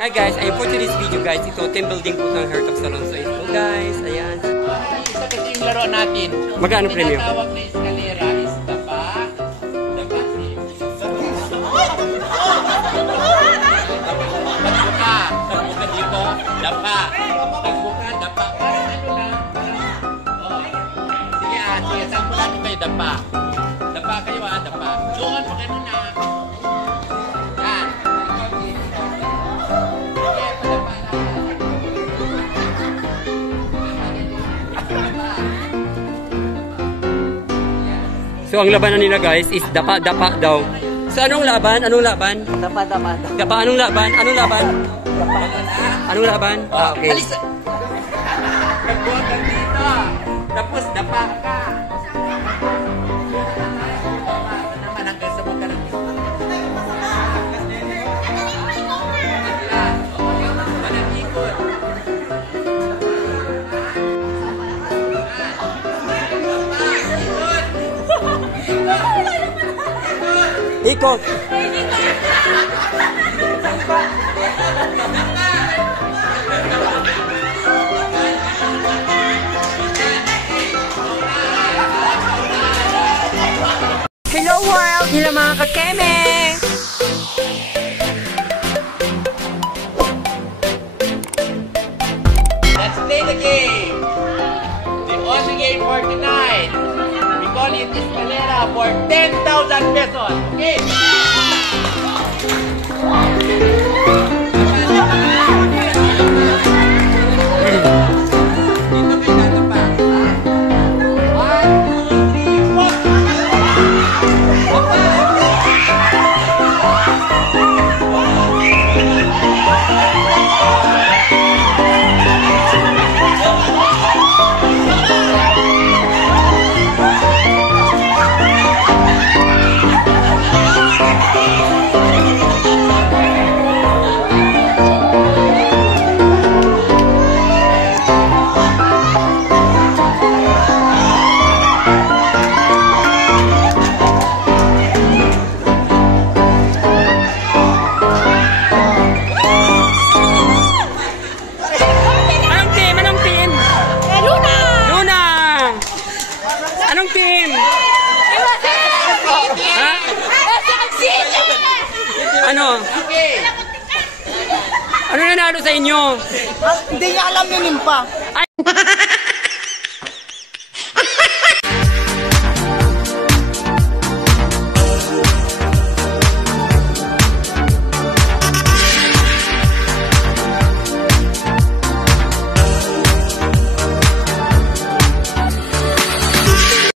Hi guys, ayun po today's video guys. Ito, team building po ng Heart of Salon. So ito guys, ayan. Isa kasi yung laro natin. Magkano premium? Tinatawag na eskalera is dapa. Dapa. Pagbuka. Pagbuka dito, dapa. Pagbuka, dapa. Parang ano lang. Sige sige, sampo natin kayo dapa. Dapa kayo dapa. Doon, pag ano na. So ang labanan nila guys is dapa-dapa daw. So anong laban? Anong laban? Dapa-dapa. Dapa, anong laban? Anong laban? Anong laban? Ah, okay. Alis! Nagbuwag ka dito. Tapos dapa ka. Naman hanggang sa mga lang. Walang ikot. Ikot. Hello world! Hello mga kakeme! Let's play the game. The only game for tonight. We call it Escalera for 10,000 pesos. Okay? Dito kayo tatapa. 1. Ano? Okay. Ano nanalo sa inyo? Hindi niya alam yun pa.